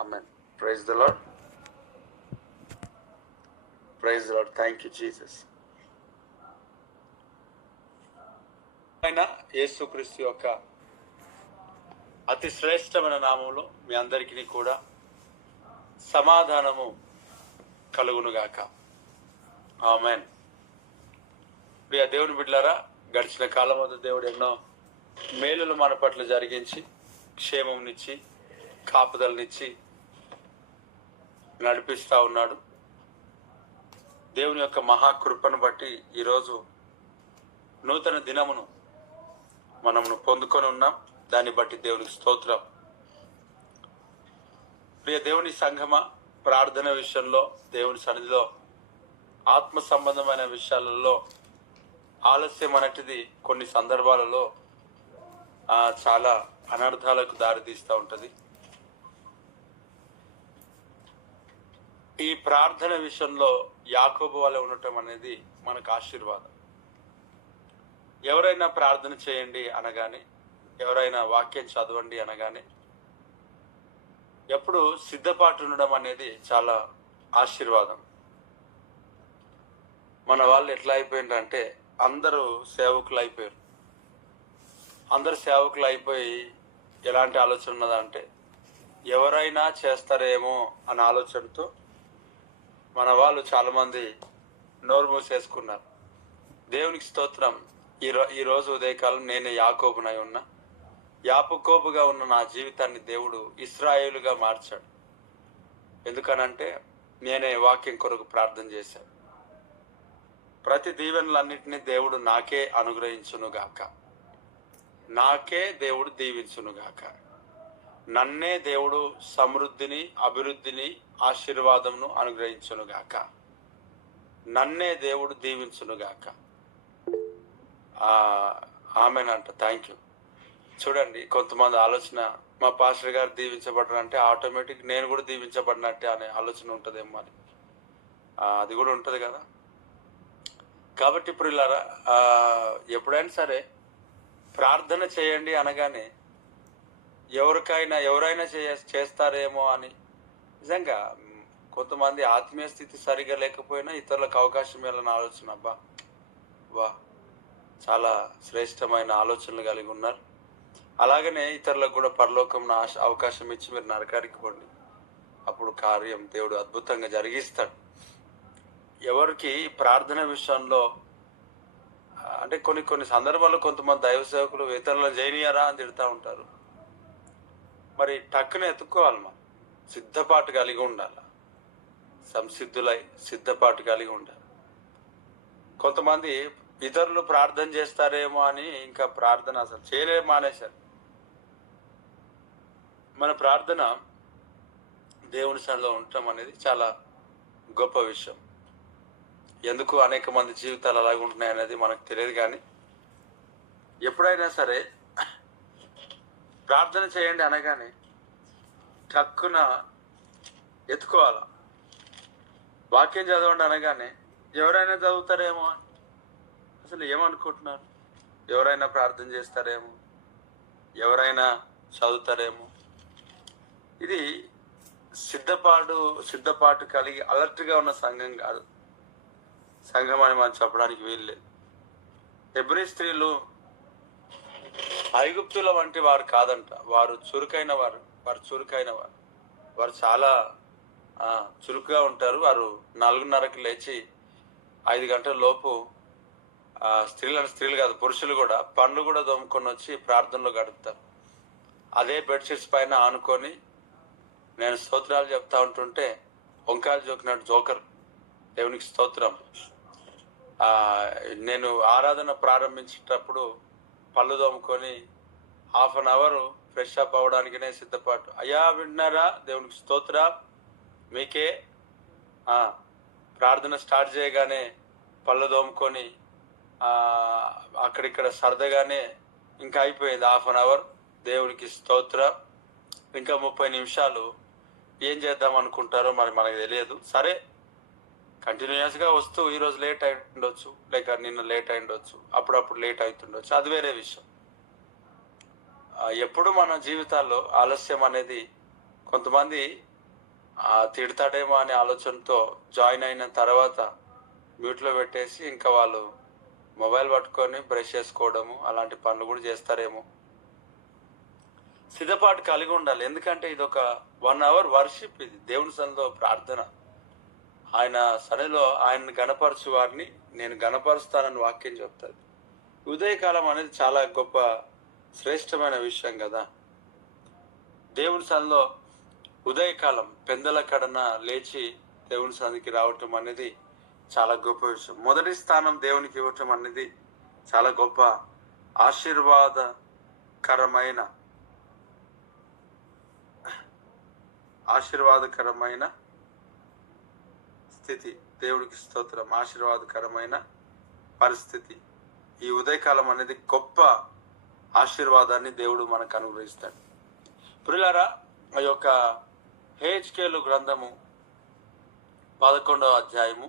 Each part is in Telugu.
Amen. Praise the Lord. Praise the Lord. Thank you, Jesus. ఆయన యేసుక్రీస్తు యొక్క అతి శ్రేష్టమైన నామములో మీ అందరికీ కూడా సమాధానము కలుగునుగాక. ఆమేన్. ప్రియ దేవుని బిడ్డలారా, గడిచిన కాలం వద్ద దేవుడు ఎన్నో మేలులు మన పట్ల జరిగించి క్షేమంనిచ్చి కాపుదలనిచ్చి నడిపిస్తా ఉన్నాడు. దేవుని యొక్క మహాకృపను బట్టి ఈరోజు నూతన దినమును మనమును పొందుకొని ఉన్నాం. దాన్ని బట్టి దేవునికి స్తోత్రం. ప్రియ దేవుని సంఘమ, ప్రార్థన విషయంలో దేవుని సన్నిధిలో ఆత్మ సంబంధమైన విషయాలలో ఆలస్యం అనేటిది కొన్ని సందర్భాలలో చాలా అనర్థాలకు దారితీస్తూ ఉంటుంది. ఈ ప్రార్థన విషయంలో యాకోబు వలె ఉండటం అనేది మనకు ఆశీర్వాదం. ఎవరైనా ప్రార్థన చేయండి అనగానే, ఎవరైనా వాక్యం చదవండి అనగానే ఎప్పుడు సిద్ధపాటు ఉండడం అనేది చాలా ఆశీర్వాదం. మన వాళ్ళు ఎట్లా అయిపోయిందంటే అందరూ సేవకులు అయిపోయారు. అందరు సేవకులు అయిపోయి ఎలాంటి ఆలోచన ఉన్నదంటే ఎవరైనా చేస్తారేమో అనే ఆలోచనతో మన వాళ్ళు చాలామంది నోరు మూసేసుకున్నారు. దేవునికి స్తోత్రం. ఈరోజు ఉదయకాలం నేను యాకోబునై ఉన్నా. యాకోబుగా ఉన్న నా జీవితాన్ని దేవుడు ఇశ్రాయేలుగా మార్చాడు. ఎందుకనంటే నేనే వాక్యం కొరకు ప్రార్థన చేశాను. ప్రతి దీవెనలన్నింటినీ దేవుడు నాకే అనుగ్రహించునుగాక. నాకే దేవుడు దీవించునుగాక. నన్నే దేవుడు సమృద్ధిని, అభివృద్ధిని, ఆశీర్వాదంను అనుగ్రహించునుగాక. నన్నే దేవుడు దీవించునుగాక. ఆమెనంట. Thank you. చూడండి, కొంతమంది ఆలోచన మా పాస్టర్ గారు దీవించబడ్డారంటే ఆటోమేటిక్ నేను కూడా దీవించబడినట్టే అనే ఆలోచన ఉంటుందేమో అని. అది కూడా ఉంటుంది కదా. కాబట్టి ఇప్పుడు ఇలా ఎప్పుడైనా సరే ప్రార్థన చేయండి అనగానే ఎవరైనా చేస్తారేమో అని. నిజంగా కొంతమంది ఆత్మీయ స్థితి సరిగా లేకపోయినా ఇతరులకు అవకాశం ఇవ్వాలని ఆలోచన. వా చాలా శ్రేష్టమైన ఆలోచనలు కలిగి ఉన్నారు. అలాగనే ఇతరులకు కూడా పరలోకం అవకాశం ఇచ్చి మీరు నరకానికి పోండి. అప్పుడు కార్యం దేవుడు అద్భుతంగా జరిగిస్తాడు. ఎవరికి ప్రార్థన విషయంలో అంటే కొన్ని సందర్భాల్లో కొంతమంది దైవ సేవకులు ఇతరులను చేయనియరా అని తిడుతూ ఉంటారు. మరి టక్కున ఎత్తుక్కోవాలి. మనం సిద్ధపాటు కలిగి ఉండాలి. సంసిద్ధులై సిద్ధపాటు కలిగి ఉండాలి. కొంతమంది ఇతరులు ప్రార్థన చేస్తారేమో అని ఇంకా ప్రార్థన అసలు చేయలే మానేశారు. మన ప్రార్థన దేవుని సన్నిధిలో ఉండటం అనేది చాలా గొప్ప విషయం. ఎందుకు అనేక మంది జీవితాలు అలాగే ఉంటున్నాయి అనేది మనకు తెలియదు. కానీ ఎప్పుడైనా సరే ప్రార్థన చేయండి అనగానే టక్కున ఎత్తుకోవాలి. వాక్యం చదవండి అనగానే ఎవరైనా చదువుతారేమో, అసలు ఏమనుకుంటున్నారు? ఎవరైనా ప్రార్థన చేస్తారేమో, ఎవరైనా చదువుతారేమో. ఇది సిద్ధపాటు కలిగి అలర్ట్గా ఉన్న సంఘం కాదు. సంఘం అని మనం చెప్పడానికి వీల్లేదు. హెబ్రీ స్త్రీలు ఐగుప్తుల వంటి వారు కాదంట. వారు చురుకైన వారు. వారు చాలా చురుకుగా ఉంటారు. వారు 4:30కి లేచి 5 గంటల లోపు స్త్రీలు కాదు, పురుషులు కూడా పండ్లు కూడా దొమ్ముకొని వచ్చి ప్రార్థనలో గడుపుతారు. అదే బెడ్షీట్స్ పైన ఆనుకొని నేను స్తోత్రాలు చెప్తా ఉంటుంటే వంకాయలు జోకినట్టు జోకర్. దేవునికి స్తోత్రం. నేను ఆరాధన ప్రారంభించేటప్పుడు పళ్ళు దోముకొని 1/2 అవర్ ఫ్రెష్ అప్ అవడానికినే సిద్ధపాటు. అయ్యా వింటున్నారా? దేవునికి స్తోత్రం. మీకే ప్రార్థన స్టార్ట్ చేయగానే పళ్ళు దోముకొని అక్కడిక్కడ సరదాగానే ఇంకా అయిపోయింది 1/2 అవర్. దేవునికి స్తోత్రం. ఇంకా 30 నిమిషాలు ఏం చేద్దాం అనుకుంటారో మరి మనకు తెలియదు. సరే, కంటిన్యూస్గా వస్తూ ఈరోజు లేట్ అయి ఉండొచ్చు, లేక నిన్న లేట్ అయి ఉండొచ్చు, అప్పుడప్పుడు లేట్ అవుతుండొచ్చు, అది వేరే విషయం. ఎప్పుడు మన జీవితాల్లో ఆలస్యం అనేది కొంతమంది తిడతాడేమో అనే ఆలోచనతో జాయిన్ అయిన తర్వాత మ్యూట్లో పెట్టేసి ఇంకా వాళ్ళు మొబైల్ పట్టుకొని బ్రష్ చేసుకోవడము అలాంటి పనులు కూడా చేస్తారేమో. సిద్ధపాటు కలిగి ఉండాలి. ఎందుకంటే ఇది ఒక 1 hour వర్షిప్. ఇది దేవుని సన్నిధిలో ప్రార్థన. ఆయన సన్నిధిలో ఆయన్ని గణపరచు వారిని నేను గణపరుస్తానని వాక్యం చెప్తాది. ఉదయకాలం అనేది చాలా గొప్ప శ్రేష్టమైన విషయం కదా. దేవుని సన్నిధిలో ఉదయకాలం పెందల కడన లేచి దేవుని సన్నిధికి రావటం అనేది చాలా గొప్ప విషయం. మొదటి స్థానం దేవునికి ఇవ్వటం అనేది చాలా గొప్ప ఆశీర్వాదకరమైన స్థితి. దేవుడికి స్తోత్రం. ఆశీర్వాదకరమైన పరిస్థితి. ఈ ఉదయకాలం అనేది గొప్ప ఆశీర్వాదాన్ని దేవుడు మనకు అనుగ్రహిస్తాడు. ప్రియులారా, ఆ యొక్క హెచ్కేలు గ్రంథము 11వ అధ్యాయము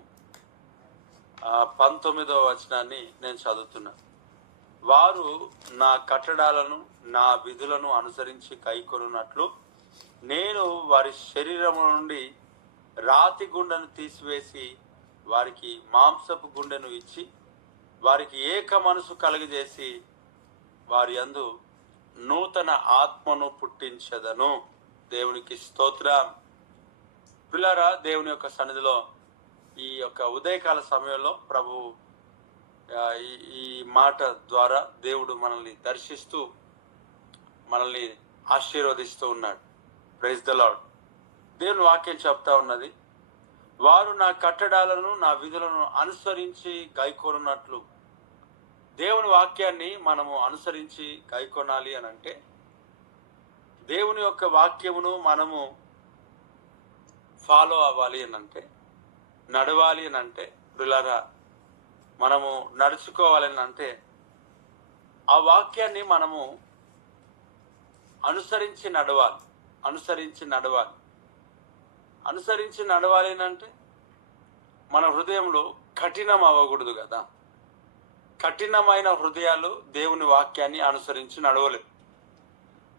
19వ వచనాన్ని నేను చదువుతున్నా. వారు నా కట్టడాలను నా విధులను అనుసరించి కైకొనున్నట్లు నేను వారి శరీరము నుండి రాతి గుండెను తీసివేసి వారికి మాంసపు గుండెను ఇచ్చి వారికి ఏక మనసు కలుగజేసి వారి యందు నూతన ఆత్మను పుట్టించదను. దేవునికి స్తోత్రం. పిల్లరా, దేవుని యొక్క సన్నిధిలో ఈ యొక్క ఉదయకాల సమయంలో ప్రభు ఈ మాట ద్వారా దేవుడు మనల్ని దర్శిస్తూ మనల్ని ఆశీర్వదిస్తూ ఉన్నాడు. Praise the lord. దేవుని వాక్యం చెప్తా ఉన్నది, వారు నా కట్టడాలను నా విధులను అనుసరించి గైకొనున్నట్లు. దేవుని వాక్యాన్ని మనము అనుసరించి గైకొనాలి అని అంటే, దేవుని యొక్క వాక్యమును మనము ఫాలో అవ్వాలి అని అంటే, నడవాలి అని అంటే, ప్రియులారా మనము నడుచుకోవాలి అని అంటే, ఆ వాక్యాన్ని మనము అనుసరించి నడవాలి. అనుసరించి నడవాలి అంటే మన హృదయంలో కఠినం అవ్వకూడదు కదా. కఠినమైన హృదయాలు దేవుని వాక్యాన్ని అనుసరించి నడవలేరు.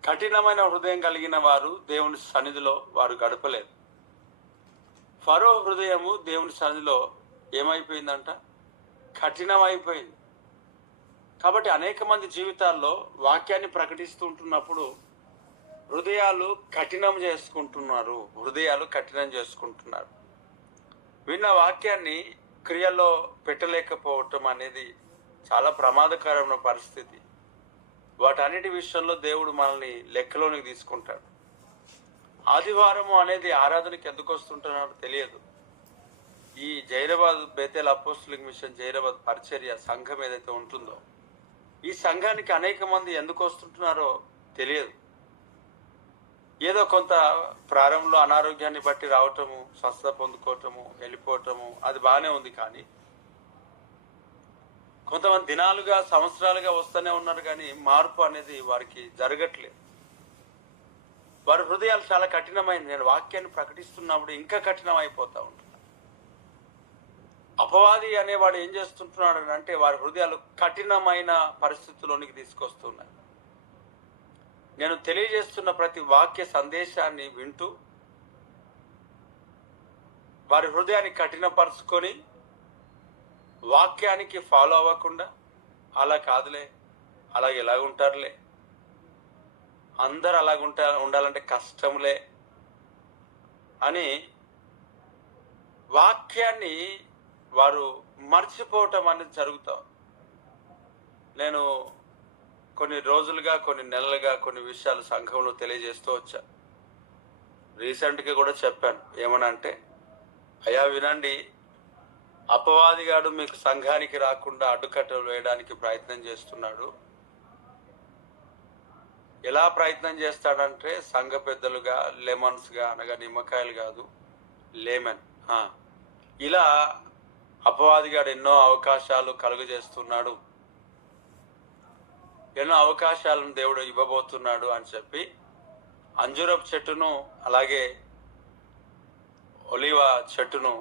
కఠినమైన హృదయం కలిగిన వారు దేవుని సన్నిధిలో వారు గడపలేరు. ఫరో హృదయము దేవుని సన్నిధిలో ఏమైపోయిందంట? కఠినమైపోయింది. కాబట్టి అనేక మంది జీవితాల్లో వాక్యాన్ని ప్రకటిస్తూ ఉంటున్నప్పుడు హృదయాలు కఠినం చేసుకుంటున్నారు. విన్న వాక్యాన్ని క్రియల్లో పెట్టలేకపోవటం అనేది చాలా ప్రమాదకరమైన పరిస్థితి. వాటన్నిటి విషయంలో దేవుడు మనల్ని లెక్కలోనికి తీసుకుంటాడు. ఆదివారము అనేది ఆరాధనకి ఎందుకు వస్తుంటున్నాడో తెలియదు. ఈ జైరాబాద్ బేతేల్ అపోస్తలిక్ మిషన్ జైరాబాద్ పరిచర్య సంఘం ఏదైతే ఉంటుందో, ఈ సంఘానికి అనేక మంది ఎందుకు వస్తుంటున్నారో తెలియదు. ఏదో కొంత ప్రారంభంలో అనారోగ్యాన్ని బట్టి రావటము, స్వస్థత పొందుకోవటము, వెళ్ళిపోవటము, అది బాగానే ఉంది. కానీ కొంతమంది దినాలుగా సంవత్సరాలుగా వస్తూనే ఉన్నారు, కానీ మార్పు అనేది వారికి జరగట్లేదు. వారి హృదయాలు చాలా కఠినమైంది. నేను వాక్యాన్ని ప్రకటిస్తున్నప్పుడు ఇంకా కఠినం అయిపోతూ ఉంటున్నాను. అపవాది అనేవాడు ఏం చేస్తుంటున్నాడు అంటే వారి హృదయాలు కఠినమైన పరిస్థితుల్లోనికి తీసుకొస్తున్నాయి. నేను తెలియజేస్తున్న ప్రతి వాక్య సందేశాన్ని వింటూ వారి హృదయాన్ని కఠినపరుచుకొని వాక్యానికి ఫాలో అవ్వకుండా, అలా కాదులే, అలాగే ఎలాగుంటారులే, అందరు ఉండాలంటే కష్టంలే అని వాక్యాన్ని వారు మర్చిపోవటం అనేది జరుగుతాం. నేను కొన్ని రోజులుగా, కొన్ని నెలలుగా కొన్ని విషయాలు సంఘంలో తెలియజేస్తూ వచ్చా. రీసెంట్గా కూడా చెప్పాను. ఏమనంటే, అయ్యా వినండి, అపవాదిగాడు మీకు సంఘానికి రాకుండా అడ్డుకట్టలు వేయడానికి ప్రయత్నం చేస్తున్నాడు. ఎలా ప్రయత్నం చేస్తాడంటే, సంఘ పెద్దలుగా లెమన్స్గా, అనగా నిమ్మకాయలు కాదు, లెమన్, ఇలా అపవాదిగాడు ఎన్నో అవకాశాలు కలుగజేస్తున్నాడు, ఎన్నో అవకాశాలను దేవుడు ఇవ్వబోతున్నాడు అని చెప్పి అంజూరపు చెట్టును అలాగే ఒలివ చెట్టును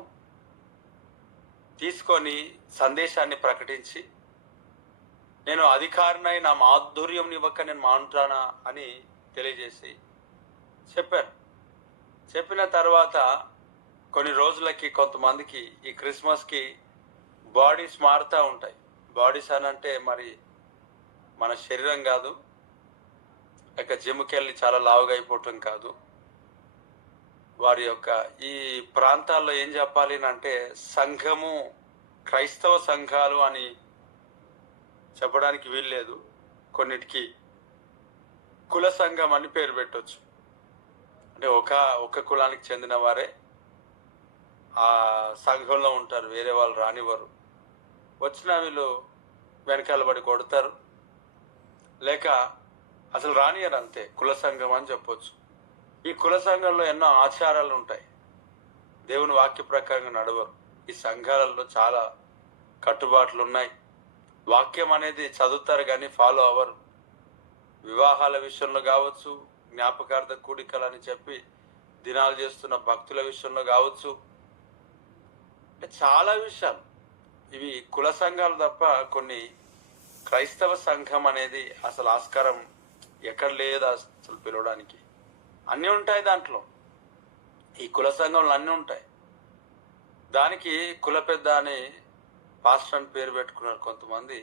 తీసుకొని సందేశాన్ని ప్రకటించి, నేను అధికారినై నా మాధుర్యం ఇవ్వక నేను మానుతానా అని తెలియజేసి చెప్పాను. చెప్పిన తర్వాత కొన్ని రోజులకి కొంతమందికి ఈ క్రిస్మస్కి బాడీస్ మారుతూ ఉంటాయి. బాడీస్ అని అంటే మరి మన శరీరం కాదు, లేక జిమ్కి వెళ్ళి చాలా లావుగా అయిపోవటం కాదు. వారి యొక్క ఈ ప్రాంతాల్లో ఏం చెప్పాలి అంటే సంఘము, క్రైస్తవ సంఘాలు అని చెప్పడానికి వీల్లేదు. కొన్నిటికి కుల సంఘం అని పేరు పెట్టవచ్చు. అంటే ఒక కులానికి చెందిన వారే ఆ సంఘంలో ఉంటారు, వేరే వాళ్ళు రానివారు. వచ్చిన వీళ్ళు వెనకాల పడి కొడతారు, లేక అసలు రానియరు, అంతే. కుల సంఘం అని చెప్పొచ్చు. ఈ కుల సంఘంలో ఎన్నో ఆచారాలు ఉంటాయి, దేవుని వాక్య ప్రకారంగా నడవరు. ఈ సంఘాలలో చాలా కట్టుబాట్లు ఉన్నాయి. వాక్యం అనేది చదువుతారు కానీ ఫాలో అవ్వరు. వివాహాల విషయంలో కావచ్చు, జ్ఞాపకార్థ కూడికలని చెప్పి దినాలు చేస్తున్న భక్తుల విషయంలో కావచ్చు, అంటే చాలా విషయాలు ఇవి కుల సంఘాలు తప్ప కొన్ని క్రైస్తవ సంఘం అనేది అసలు ఆస్కారం ఎక్కడ లేదు అసలు పిలవడానికి. అన్నీ ఉంటాయి దాంట్లో, ఈ కుల సంఘంలో అన్నీ ఉంటాయి. దానికి కుల పెద్ద అని పాస్టర్ అని పేరు పెట్టుకున్నారు కొంతమంది.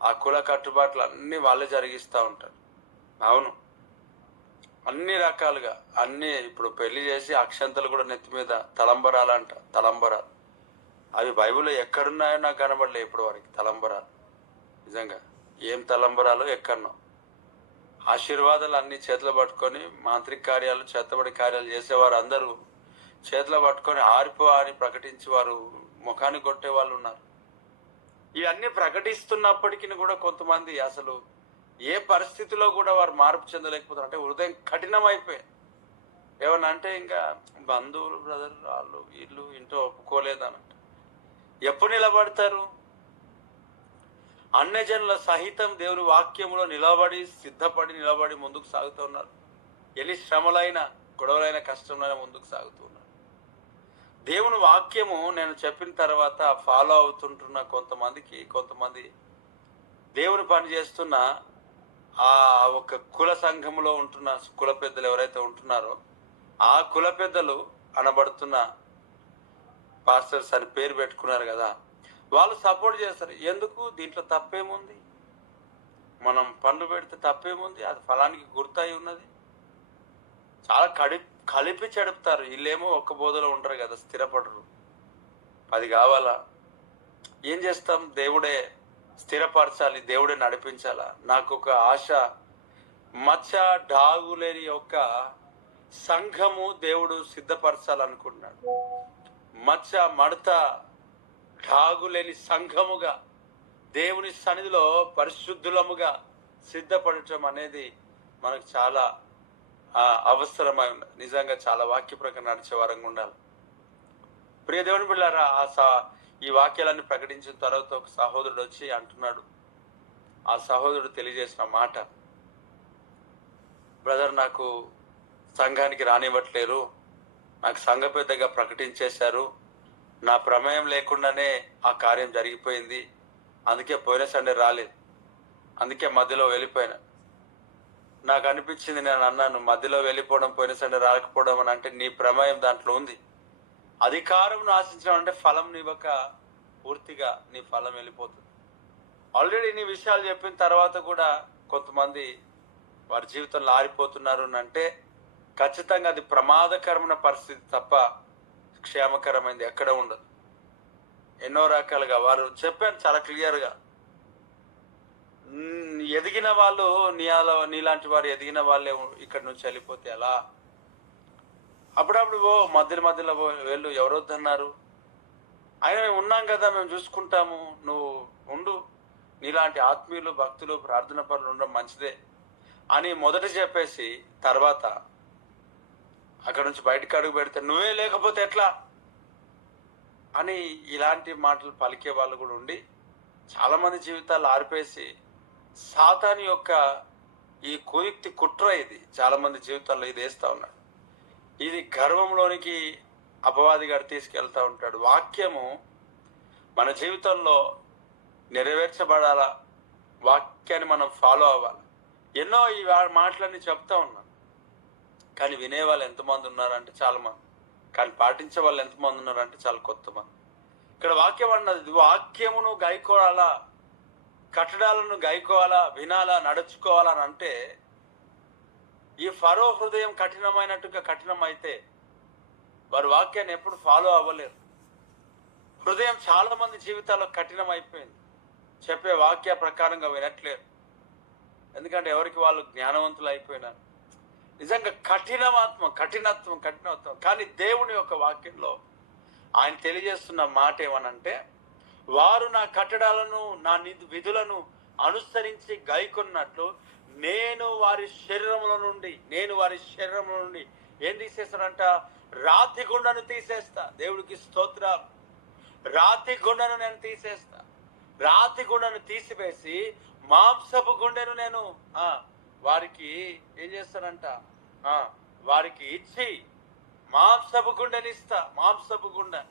ఆ కుల కట్టుబాట్లు అన్నీ వాళ్ళే జరిగిస్తూ ఉంటారు. అవును, అన్ని రకాలుగా అన్నీ. ఇప్పుడు పెళ్లి చేసి అక్షంతలు కూడా నెత్తి మీద తలంబరాలంట, తలంబరాలు. అవి బైబిల్లో ఎక్కడున్నాయో నాకు కనబడలే ఇప్పుడు వారికి తలంబరాలు. నిజంగా ఏం తలంబరాలు ఎక్కడనో. ఆశీర్వాదాలు అన్ని చేతిలో పట్టుకొని మాంత్రిక కార్యాలు, చేతబడి కార్యాలు చేసేవారు అందరూ చేతిలో పట్టుకొని ఆరిపో అని ప్రకటించి వారు ముఖాన్ని కొట్టే వాళ్ళు ఉన్నారు. ఇవన్నీ ప్రకటిస్తున్నప్పటికీ కూడా కొంతమంది అసలు ఏ పరిస్థితిలో కూడా వారు మార్పు చెందలేకపోతారు. అంటే హృదయం కఠినమైపోయింది. ఏమన్నా అంటే ఇంకా బంధువులు, బ్రదర్ వాళ్ళు వీళ్ళు ఇంట్లో ఒప్పుకోలేదనంట. ఎప్పుడు నిలబడతారు? అన్యజనుల సహితం దేవుని వాక్యంలో నిలబడి, సిద్ధపడి నిలబడి ముందుకు సాగుతున్నారు. ఎన్ని శ్రమలైనా, గొడవలైన, కష్టంలైనా ముందుకు సాగుతున్నారు. దేవుని వాక్యము నేను చెప్పిన తర్వాత ఫాలో అవుతుంటున్న కొంతమంది దేవుని పని చేస్తున్న ఆ ఒక కుల సంఘంలో ఉంటున్న కుల పెద్దలు ఎవరైతే ఉంటున్నారో ఆ కుల పెద్దలు అనబడుతున్న పాస్టర్స్ అని పేరు పెట్టుకున్నారు కదా, వాళ్ళు సపోర్ట్ చేస్తారు. ఎందుకు? దీంట్లో తప్పేముంది? మనం పండ్లు పెడితే తప్పేముంది? అది ఫలానికి గుర్తయి ఉన్నది. చాలా కలిపి చెడుపుతారు. వీళ్ళేమో ఒక్క బోధలో ఉంటారు కదా, స్థిరపడరు. అది కావాలా? ఏం చేస్తాం? దేవుడే స్థిరపరచాలి, దేవుడే నడిపించాలా. నాకు ఒక ఆశ, మచ్చ డాగు లేని యొక్క సంఘము దేవుడు సిద్ధపరచాలనుకుంటున్నాడు. మచ్చ మడత డాగు లేని సంఘముగా దేవుని సన్నిధిలో పరిశుద్ధులముగా సిద్ధపడటం అనేది మనకు చాలా అవసరమై ఉన్నది. నిజంగా చాలా వాక్య ప్రకారం నడిచే వారంగా ఉండాలి. ప్రియ దేవుని బిడ్డలారా, ఈ వాక్యాలన్నీ ప్రకటించిన తర్వాత ఒక సహోదరుడు వచ్చి అంటున్నాడు. ఆ సహోదరుడు తెలియజేసిన మాట, బ్రదర్ నాకు సంఘానికి రానివ్వట్లేరు, నాకు సంఘ పెద్దగా ప్రకటించేశారు, నా ప్రమేయం లేకుండానే ఆ కార్యం జరిగిపోయింది, అందుకే పోయిన సండే రాలేదు, అందుకే మధ్యలో వెళ్ళిపోయినా. నాకు అనిపించింది, నేను అన్నాను, మధ్యలో వెళ్ళిపోవడం, పోయిన సండే రాకపోవడం అని అంటే నీ ప్రమేయం దాంట్లో ఉంది. అధికారం ఆశించడం అంటే ఫలం ఇవ్వక పూర్తిగా నీ ఫలం వెళ్ళిపోతుంది. ఆల్రెడీ నీ విషయాలు చెప్పిన తర్వాత కూడా కొంతమంది వారి జీవితంలో ఆరిపోతున్నారు అంటే ఖచ్చితంగా అది ప్రమాదకరమైన పరిస్థితి తప్ప క్షేమకరమైనది ఎక్కడ ఉండదు. ఎన్నో రకాలుగా వారు చెప్పారు చాలా క్లియర్గా. ఎదిగిన వాళ్ళు నీలాంటి వారు ఎదిగిన వాళ్ళే ఇక్కడి నుంచి వెళ్ళిపోతే ఎలా? అప్పుడప్పుడు మధ్యలో వెళ్ళు, ఎవరొద్దన్నారు? ఆయన మేము ఉన్నాం కదా, మేము చూసుకుంటాము, నువ్వు ఉండు, నీలాంటి ఆత్మీయులు, భక్తులు, ప్రార్థన పనులు ఉండడం మంచిదే అని మొదట చెప్పేసి తర్వాత అక్కడ నుంచి బయటకు అడుగు పెడితే నువ్వే లేకపోతే ఎట్లా అని ఇలాంటి మాటలు పలికే వాళ్ళు కూడా ఉండి చాలా మంది జీవితాలు ఆరిపేసి సాతాను యొక్క ఈ కుయుక్తి, కుట్ర ఇది చాలా మంది జీవితాల్లో ఇది వేస్తూ ఉన్నాడు. ఇది గర్వంలోనికి అపవాది గారు తీసుకెళ్తా ఉంటాడు. వాక్యము మన జీవితంలో నెరవేర్చబడాలా, వాక్యాన్ని మనం ఫాలో అవ్వాలి. ఎన్నో ఈ మాటలన్నీ చెప్తా ఉన్నాను. కానీ వినే వాళ్ళు ఎంతమంది ఉన్నారంటే చాలా మంది, కానీ పాటించే వాళ్ళు ఎంతమంది ఉన్నారంటే చాలా కొంతమంది. ఇక్కడ వాక్యం అన్నది, వాక్యమును గాయకోవాలా, కట్టడాలను గాయకోవాలా, వినాలా, నడుచుకోవాలా అని అంటే, ఈ ఫరో హృదయం కఠినమైనట్టుగా కఠినమైతే వారి వాక్యాన్ని ఎప్పుడు ఫాలో అవ్వలేరు. హృదయం చాలా మంది జీవితాల్లో కఠినం అయిపోయింది, చెప్పే వాక్య ప్రకారంగా వినట్లేరు. ఎందుకంటే ఎవరికి వాళ్ళు జ్ఞానవంతులు అయిపోయినారు. నిజంగా కఠినత్వం. కానీ దేవుని యొక్క వాక్యంలో ఆయన తెలియజేస్తున్న మాట ఏమనంటే, వారు నా కట్టడాలను, నా విధులను అనుసరించి గైకొన్నట్లు నేను వారి శరీరంలో నుండి ఏం తీసేస్తానంట? రాతి గుండెను తీసేస్తా. దేవుడికి స్తోత్రం. రాతి గుండెను నేను తీసేస్తా. రాతి గుండెను తీసివేసి మాంసపు గుండెను నేను వారికి ఏం చేస్తానంట? వారికి ఇచ్చి మాంసపు గుండెని ఇస్తా. మాంసపు గుండె.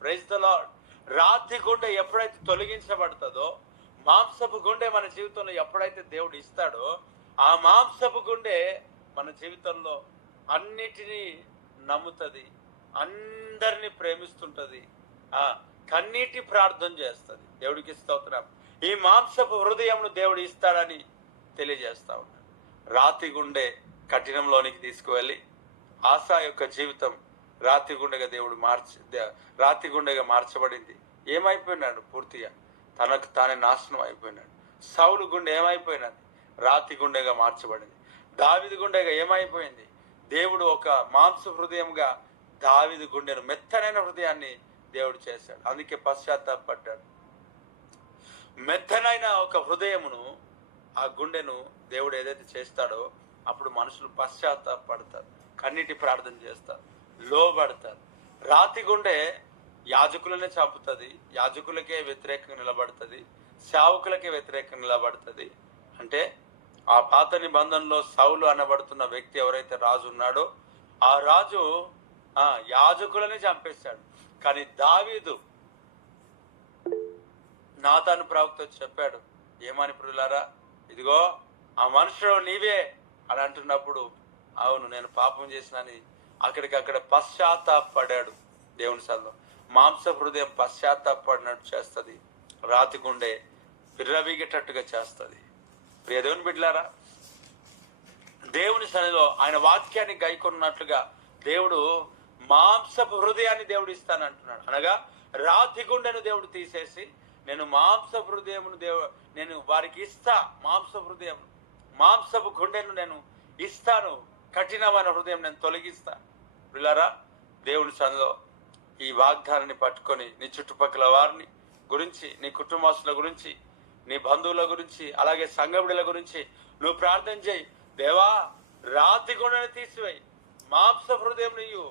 Praise the lord. రాతి గుండె ఎప్పుడైతే తొలగించబడుతుందో, మాంసపు గుండె మన జీవితంలో ఎప్పుడైతే దేవుడు ఇస్తాడో, ఆ మాంసపు గుండె మన జీవితంలో అన్నిటినీ నమ్ముతుంది, అందరినీ ప్రేమిస్తుంటది, కన్నీటి ప్రార్థన చేస్తుంది. దేవుడికి స్తోత్రం. ఈ మాంసపు హృదయంను దేవుడు ఇస్తాడని తెలియజేస్తా ఉన్నాడు. రాతి గుండె కఠినంలోనికి తీసుకువెళ్ళి ఆశా యొక్క జీవితం రాతి గుండెగా మార్చబడింది. ఏమైపోయినాడు? పూర్తిగా తనకు తానే నాశనం అయిపోయినాడు. సౌలు గుండె ఏమైపోయినది? రాతి గుండెగా మార్చబడింది. దావీదు గుండెగా ఏమైపోయింది? దేవుడు ఒక మాంస హృదయంగా దావీదు గుండెను, మెత్తనైన హృదయాన్ని దేవుడు చేశాడు. అందుకే పశ్చాత్తాపడ్డాడు. మెత్తనైన ఒక హృదయమును, ఆ గుండెను దేవుడు ఏదైతే చేస్తాడో అప్పుడు మనుషులు పశ్చాత్తాపడతారు, కన్నీటి ప్రార్థన చేస్తారు, లోబడతారు. రాతి గుండె యాజకులనే చంపుతుంది, యాజకులకే వ్యతిరేకంగా నిలబడుతుంది, సేవకులకే వ్యతిరేకంగా నిలబడుతుంది. అంటే ఆ పాత నిబంధనలో సౌలు అనబడుతున్న వ్యక్తి ఎవరైతే రాజు ఉన్నాడో ఆ రాజు యాజకులని చంపేశాడు. కానీ దావీదు నాతాను ప్రవక్త చెప్పాడు, ఏమని? ప్రియులారా, ఇదిగో ఆ మనుషుడు నీవే అని అంటున్నప్పుడు, అవును నేను పాపం చేసినని అక్కడికక్కడ పశ్చాత్తాపడ్డాడు. దేవుని సన్నిధిలో మాంస హృదయం పశ్చాత్తాపడినట్టు చేస్తుంది, రాతి గుండె విర్రవీగేటట్టుగా చేస్తుంది. ప్రియ దేవుని బిడ్డలారా, దేవుని సన్నిధిలో ఆయన వాక్యాన్ని గైకొన్నట్లుగా దేవుడు మాంసపు హృదయాన్ని దేవుడు ఇస్తానంటున్నాడు. అనగా రాతి గుండెను దేవుడు తీసేసి, నేను మాంసపు హృదయమును నేను వారికి ఇస్తా. మాంసపు గుండెను నేను ఇస్తాను, కఠినమైన హృదయం నేను తొలగిస్తా. పిల్లరా, దేవుని సన్నిధిలో ఈ వాగ్దానాన్ని పట్టుకొని నీ చుట్టుపక్కల వారిని గురించి, నీ కుటుంబస్తుల గురించి, నీ బంధువుల గురించి, అలాగే సంఘబిడ్డల గురించి నువ్వు ప్రార్థన చేయి. దేవా, రాతి గుండెను తీసివేయి, మాంస హృదయం నీవు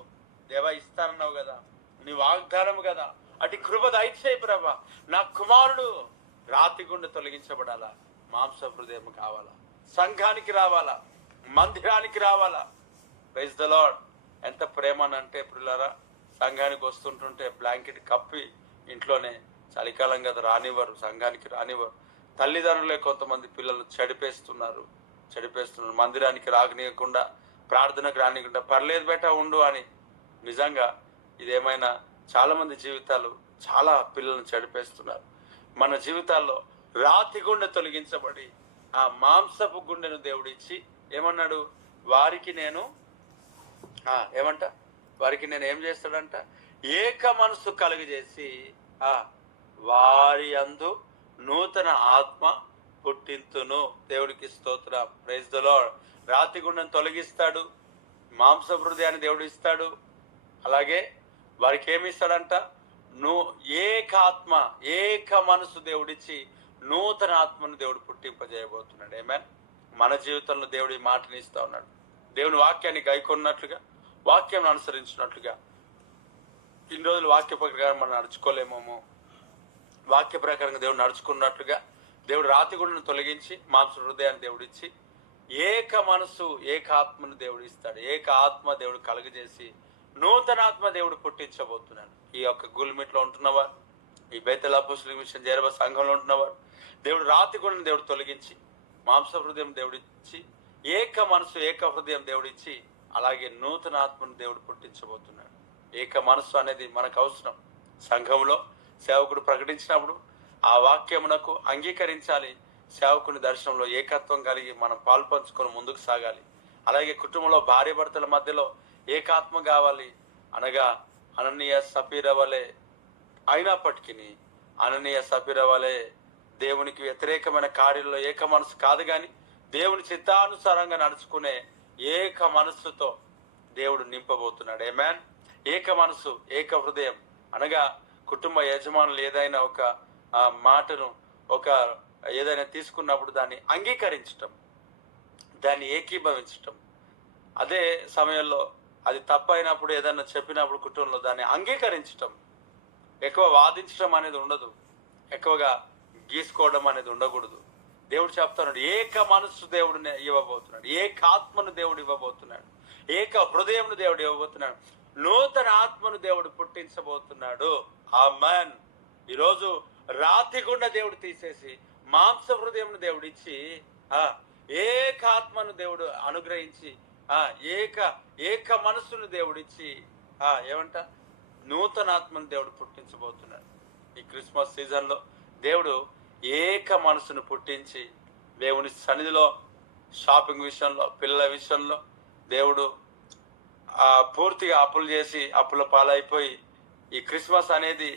దేవా ఇస్తానన్నావు కదా, నీ వాగ్దానం కదా, అటు కృప దయచేయి ప్రభా. నా కుమారుడు రాతి గుండె తొలగించబడాలా, మాంస హృదయం కావాలా, సంఘానికి రావాలా, మందిరానికి రావాలా. Praise the lord. ఎంత ప్రేమనంటే ప్రియులారా, సంఘానికి వస్తుంటుంటే బ్లాంకెట్ కప్పి ఇంట్లోనే, చలికాలం కదా రానివ్వరు, సంఘానికి రానివ్వరు. తల్లిదండ్రులే కొంతమంది పిల్లలు చెడిపేస్తున్నారు. మందిరానికి రానియకుండా, ప్రార్థనకు రానియకుండా, పర్లేదు బెట ఉండు అని. నిజంగా ఇదేమైనా చాలా మంది జీవితాలు, చాలా పిల్లలను చెడిపేస్తున్నారు. మన జీవితాల్లో రాతి గుండె తొలగించబడి ఆ మాంసపు గుండెను దేవుడిచ్చి ఏమన్నాడు? వారికి నేను ఏం చేస్తాడంట? ఏక మనసు కలుగజేసి వారి యందు నూతన ఆత్మ పుట్టింతును. దేవుడికి స్తోత్రం. Praise the lord. రాతి గుండెను తొలగిస్తాడు, మాంస హృదయాన్ని దేవుడు ఇస్తాడు. అలాగే వారికి ఏమి ఇస్తాడంట? ఏక మనసు దేవుడిచ్చి నూతన ఆత్మను దేవుడు పుట్టింపజేయబోతున్నాడు. ఆమేన్. మన జీవితంలో దేవుడు ఈ మాటని ఇస్తా ఉన్నాడు. దేవుని వాక్యాన్ని గైకొన్నట్లుగా, వాక్యాన్ని అనుసరించినట్లుగా. ఇన్ని రోజులు వాక్య ప్రకారం మనం నడుచుకోలేమేమో, వాక్య ప్రకారంగా దేవుడు నడుచుకున్నట్లుగా దేవుడు రాతి గుండెను తొలగించి మాంస హృదయాన్ని దేవుడిచ్చి ఏక మనసు, ఏక ఆత్మను దేవుడు ఇస్తాడు. ఏక ఆత్మ దేవుడు కలుగజేసి నూతన ఆత్మ దేవుడు పుట్టించబోతున్నాడు. ఈ యొక్క గుల్మిట్లో ఉంటున్నవారు, ఈ బేతెల్ అపోస్తలుల మిషన్ జెరూసలేము సంఘంలో ఉంటున్నవారు, దేవుడు రాతి గుండెను దేవుడు తొలగించి మాంస హృదయం దేవుడిచ్చి ఏక మనసు, ఏక హృదయం దేవుడిచ్చి అలాగే నూతన ఆత్మను దేవుడు పుట్టించబోతున్నాడు. ఏక మనస్సు అనేది మనకు అవసరం. సంఘంలో సేవకుడు ప్రకటించినప్పుడు ఆ వాక్యమునకు అంగీకరించాలి. సేవకుని దర్శనంలో ఏకత్వం కలిగి మనం పాలు పంచుకొని ముందుకు సాగాలి. అలాగే కుటుంబంలో భార్య భర్తల మధ్యలో ఏకాత్మ కావాలి. అనగా అననీయ సపీర వలె అయినప్పటికీ అననీయ సపీర వలె దేవునికి వ్యతిరేకమైన కార్యంలో ఏక మనసు కాదు, కానీ దేవుని చిత్తానుసారంగా నడుచుకునే ఏక మనస్సుతో దేవుడు నింపబోతున్నాడు. ఆమేన్. ఏక మనసు, ఏక హృదయం అనగా కుటుంబ యజమానులు ఏదైనా ఒక మాటను ఏదైనా తీసుకున్నప్పుడు దాన్ని అంగీకరించటం, దాన్ని ఏకీభవించటం. అదే సమయంలో అది తప్పైనప్పుడు ఏదైనా చెప్పినప్పుడు కుటుంబంలో దాన్ని అంగీకరించటం. ఎక్కువ వాదించడం అనేది ఉండదు, ఎక్కువగా గీసుకోవడం అనేది ఉండకూడదు. దేవుడు చెప్తున్నాడు, ఏక మనస్సు దేవుడు ఇవ్వబోతున్నాడు, ఏక ఆత్మను దేవుడు ఇవ్వబోతున్నాడు, ఏక హృదయంను దేవుడు ఇవ్వబోతున్నాడు, నూతన ఆత్మను దేవుడు పుట్టించబోతున్నాడు. ఆమేన్. ఈరోజు రాతి గుండ దేవుడు తీసేసి మాంస హృదయంను దేవుడు ఇచ్చి ఏక ఆత్మను దేవుడు అనుగ్రహించి ఏక మనస్సును దేవుడిచ్చి ఏమంట నూతన ఆత్మను దేవుడు పుట్టించబోతున్నాడు. ఈ క్రిస్మస్ సీజన్లో దేవుడు ఏక మనసును పుట్టించి దేవుని సన్నిధిలో షాపింగ్ విషయంలో, పిల్లల విషయంలో దేవుడు పూర్తిగా అప్పులు చేసి అప్పుల పాలైపోయి ఈ క్రిస్మస్ అనేది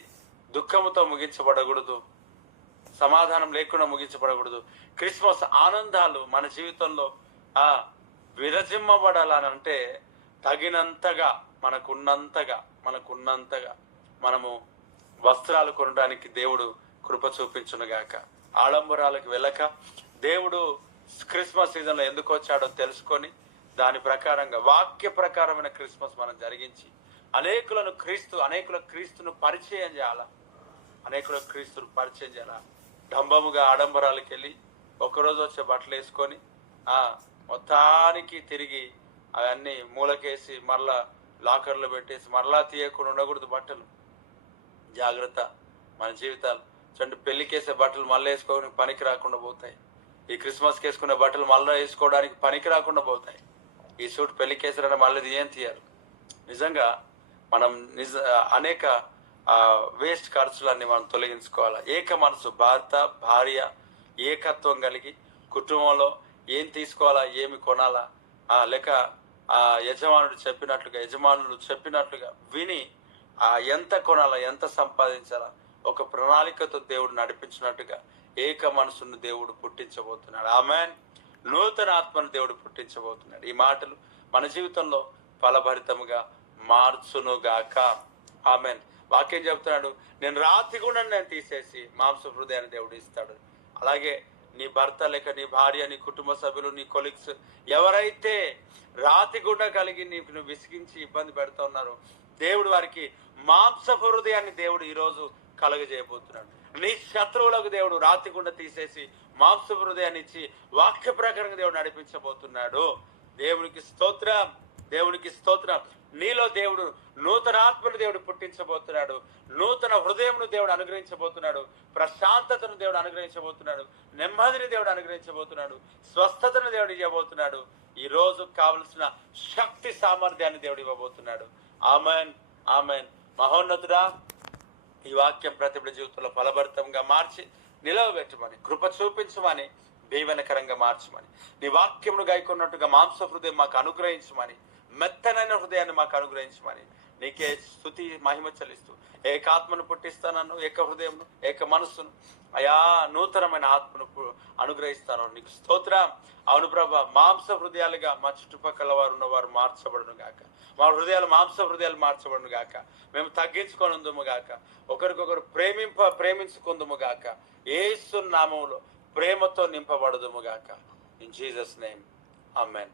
దుఃఖముతో ముగించబడకూడదు, సమాధానం లేకుండా ముగించబడకూడదు. క్రిస్మస్ ఆనందాలు మన జీవితంలో విరజిమ్మబడాలనంటే తగినంతగా మనకున్నంతగా మనము వస్త్రాలు కొనడానికి దేవుడు కృప చూపించునుగాక. ఆడంబరాలకు వెళ్ళక దేవుడు క్రిస్మస్ సీజన్లో ఎందుకు వచ్చాడో తెలుసుకొని దాని ప్రకారంగా వాక్య ప్రకారమైన క్రిస్మస్ మనం జరిగించి అనేకుల క్రీస్తును పరిచయం చేయాలా, డంబముగా ఆడంబరాలకు వెళ్ళి ఒకరోజు వచ్చే బట్టలు వేసుకొని మొత్తానికి తిరిగి అవన్నీ మూలకేసి మరలా లాకర్లో పెట్టేసి మరలా తీయకుండా ఉండకూడదు. బట్టలు జాగ్రత్త. మన జీవితాలు చూడండి, పెళ్లికేసే బట్టలు మళ్ళీ వేసుకోవడానికి పనికి రాకుండా పోతాయి. ఈ క్రిస్మస్కి వేసుకునే బట్టలు మళ్ళీ వేసుకోవడానికి పనికి రాకుండా పోతాయి. ఈ సూట్ పెళ్లికేసారని మళ్ళీ ఏం తీయాలి. నిజంగా మనం అనేక వేస్ట్ ఖర్చులన్నీ మనం తొలగించుకోవాలి. ఏక మనసు, భర్త భార్య ఏకత్వం కలిగి కుటుంబంలో ఏం తీసుకోవాలా, ఏమి కొనాలా, లేక యజమానులు చెప్పినట్లుగా విని ఎంత కొనాలా, ఎంత సంపాదించాలా, ఒక ప్రణాళికతో దేవుడు నడిపించినట్టుగా ఏక మనసును దేవుడు పుట్టించబోతున్నాడు. ఆమేన్. నూతన ఆత్మను దేవుడు పుట్టించబోతున్నాడు. ఈ మాటలు మన జీవితంలో ఫలభరితముగా మార్చునుగాక. ఆమేన్. వాక్యం చెప్తున్నాడు, నేను రాతి గుండను నేను తీసేసి మాంస హృదయాన్ని దేవుడు ఇస్తాడు. అలాగే నీ భర్త లేక నీ భార్య, నీ కుటుంబ సభ్యులు, నీ కొలీగ్స్ ఎవరైతే రాతి గుండ కలిగి నువ్వు విసిగించి ఇబ్బంది పెడతా ఉన్నారో దేవుడు వారికి మాంస హృదయాన్ని దేవుడు ఈరోజు కలుగజేయబోతున్నాడు. నీ శత్రువులకు దేవుడు రాతి గుండ తీసేసి మాంస హృదయాన్ని ఇచ్చి వాక్య ప్రకారంగా దేవుడు నడిపించబోతున్నాడు. దేవునికి స్తోత్రం. నీలో దేవుడు నూతన ఆత్మను దేవుడు పుట్టించబోతున్నాడు, నూతన హృదయంను దేవుడు అనుగ్రహించబోతున్నాడు, ప్రశాంతతను దేవుడు అనుగ్రహించబోతున్నాడు, నెమ్మదిని దేవుడు అనుగ్రహించబోతున్నాడు, స్వస్థతను దేవుడు ఇవ్వబోతున్నాడు. ఈ రోజు కావలసిన శక్తి సామర్థ్యాన్ని దేవుడు ఇవ్వబోతున్నాడు. ఆమేన్. మహోన్నతుడా, ఈ వాక్యం ప్రతి ఒక్కరి జీవితంలో ఫలభరితంగా మార్చి నిలవబెట్టమని, కృప చూపించమని, దీవెనకరంగా మార్చమని, నీ వాక్యమును గాయకున్నట్టుగా మాంస హృదయం మాకు అనుగ్రహించమని, మెత్తనైన హృదయాన్ని మాకు అనుగ్రహించమని నీకే స్తుతి మహిమ చెల్లిస్తూ ఏకాత్మను పుట్టిస్తానన్ను, ఏక హృదయంను, ఏక మనస్సును, నూతనమైన ఆత్మను అనుగ్రహిస్తాను. నీకు స్తోత్రం. అవును ప్రభా, మాంస హృదయాలుగా మా చుట్టుపక్కల వారు ఉన్నవారు మార్చబడును గాక, మా హృదయాలు మాంస హృదయాలు మార్చబడును గాక, మేము తగ్గించుకొనుందుము గాక, ఒకరికొకరు ప్రేమించుకుందుము గాక, యేసు నామములో ప్రేమతో నింపబడుదుము గాక. In Jesus name, amen.